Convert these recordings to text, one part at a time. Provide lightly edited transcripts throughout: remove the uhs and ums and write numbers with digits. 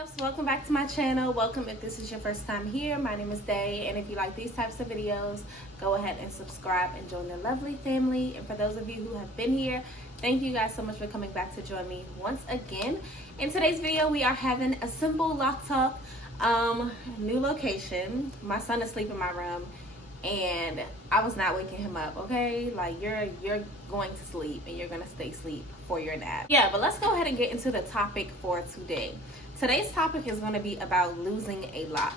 loves, welcome back to my channel. Welcome if this is your first time here. My name is Day, and if you like these types of videos, go ahead and subscribe and join the lovely family. And for those of you who have been here, thank you guys so much for coming back to join me once again. In today's video, we are having a simple lock talk. New location. My son is asleep in my room, and I was not waking him up. Okay, like you're going to sleep and you're gonna stay asleep for your nap. Yeah, but let's go ahead and get into the topic for today. Today's topic is going to be about losing a lock.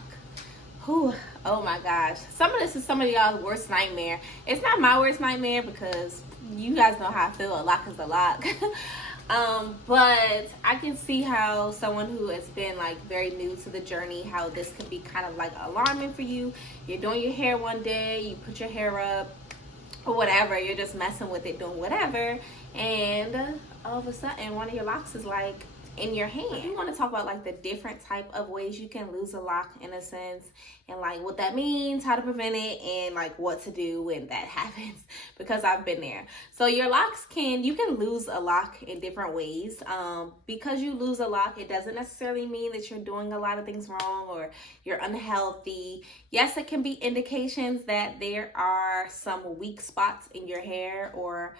Whew, oh my gosh, some of this is some of y'all's worst nightmare. It's not my worst nightmare because you guys know how I feel. A lock is a lock. But I can see how someone who has been like very new to the journey, how this could be kind of like alarming for you. You're doing your hair one day, you put your hair up or whatever, you're just messing with it, doing whatever, and all of a sudden one of your locks is like in your hand. I'm going to talk about like the different type of ways you can lose a lock in a sense, and like what that means, how to prevent it, and like what to do when that happens, because I've been there. So your locks you can lose a lock in different ways. Because you lose a lock, it doesn't necessarily mean that you're doing a lot of things wrong or you're unhealthy. Yes, it can be indications that there are some weak spots in your hair, or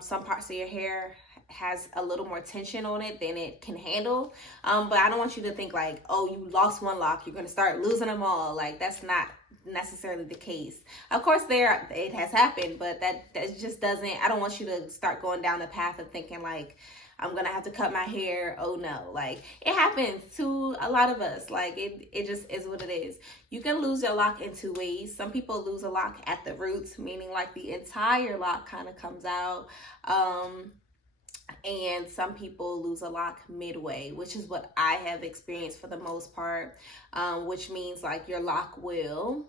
some parts of your hair has a little more tension on it than it can handle. But I don't want you to think like, oh, you lost one lock, you're going to start losing them all. Like, that's not necessarily the case. Of course, it has happened, but that just doesn't, I don't want you to start going down the path of thinking like, I'm going to have to cut my hair. Oh no, like it happens to a lot of us. Like it just is what it is. You can lose your lock in two ways. Some people lose a lock at the roots, meaning like the entire lock kind of comes out. And some people lose a lock midway, which is what I have experienced for the most part, which means like your lock will,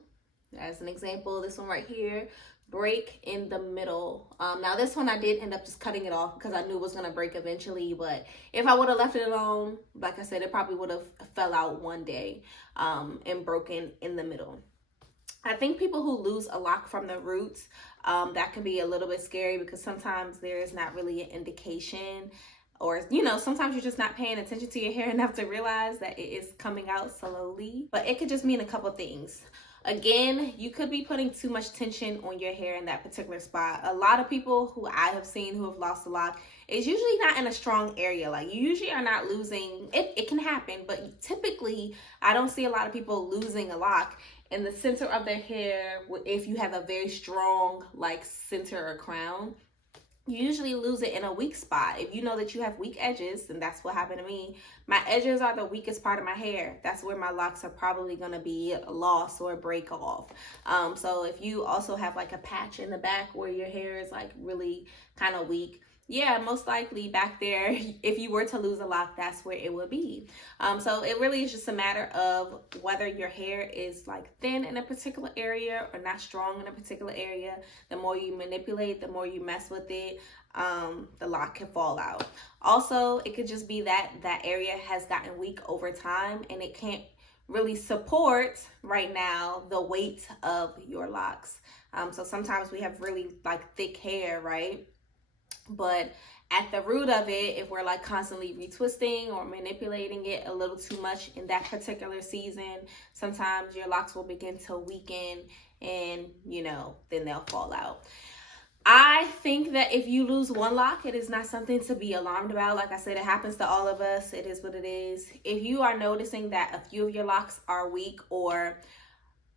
as an example, this one right here, break in the middle. Now this one I did end up just cutting it off because I knew it was going to break eventually, but if I would have left it alone, like I said, it probably would have fell out one day and broken in the middle. I think people who lose a lock from the roots, that can be a little bit scary because sometimes there is not really an indication, or, sometimes you're just not paying attention to your hair enough to realize that it is coming out slowly. But it could just mean a couple things. Again, you could be putting too much tension on your hair in that particular spot. A lot of people who I have seen who have lost a lock is usually not in a strong area. Like, you usually are not losing, it can happen, but typically I don't see a lot of people losing a lock in the center of their hair. If you have a very strong like center or crown, you usually lose it in a weak spot. If you know that you have weak edges, and that's what happened to me, my edges are the weakest part of my hair. That's where my locks are probably going to be lost or break off. So if you also have like a patch in the back where your hair is like really kind of weak, yeah, most likely back there, if you were to lose a lock, that's where it would be. So it really is just a matter of whether your hair is like thin in a particular area or not strong in a particular area. The more you manipulate, the more you mess with it, the lock can fall out. Also, it could just be that that area has gotten weak over time and it can't really support right now the weight of your locks. So sometimes we have really like thick hair, right? But at the root of it, if we're like constantly retwisting or manipulating it a little too much in that particular season, sometimes your locks will begin to weaken and, then they'll fall out. I think that if you lose one lock, it is not something to be alarmed about. Like I said, it happens to all of us. It is what it is. If you are noticing that a few of your locks are weak, or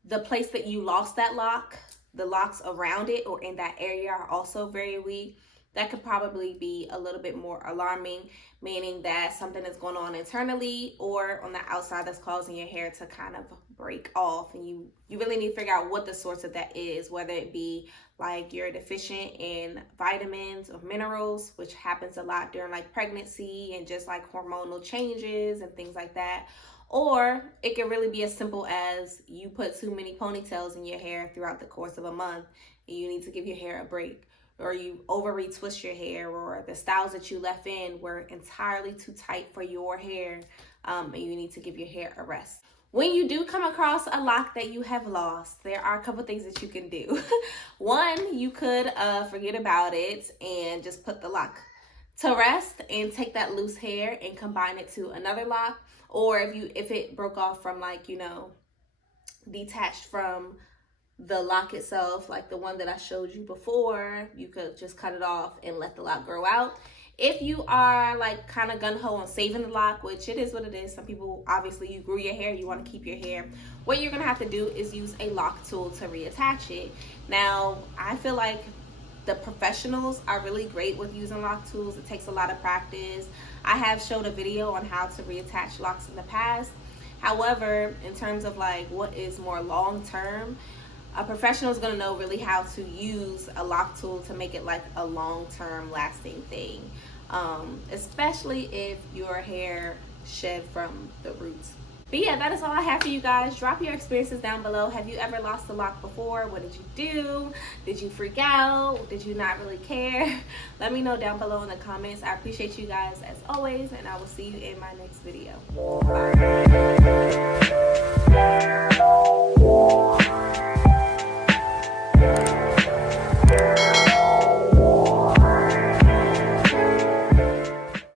the place that you lost that lock, the locks around it or in that area are also very weak, that could probably be a little bit more alarming, meaning that something is going on internally or on the outside that's causing your hair to kind of break off. And you really need to figure out what the source of that is, whether it be like you're deficient in vitamins or minerals, which happens a lot during like pregnancy and just like hormonal changes and things like that. Or it could really be as simple as you put too many ponytails in your hair throughout the course of a month and you need to give your hair a break. Or you over retwist your hair, or the styles that you left in were entirely too tight for your hair, and you need to give your hair a rest. When you do come across a lock that you have lost, there are a couple things that you can do. One, you could forget about it and just put the lock to rest and take that loose hair and combine it to another lock. Or if it broke off from, like, you know, detached from the lock itself, like the one that I showed you before, you could just cut it off and let the lock grow out. If you are like kind of gung-ho on saving the lock, which it is what it is, some people, obviously you grew your hair, you want to keep your hair, what you're gonna have to do is use a lock tool to reattach it. Now, I feel like the professionals are really great with using lock tools. It takes a lot of practice. I have showed a video on how to reattach locks in the past. However, in terms of like what is more long term, a professional is going to know really how to use a lock tool to make it like a long-term lasting thing, especially if your hair shed from the roots. But yeah, that is all I have for you guys. Drop your experiences down below. Have you ever lost a lock before? What did you do? Did you freak out? Did you not really care? Let me know down below in the comments. I appreciate you guys as always, and I will see you in my next video.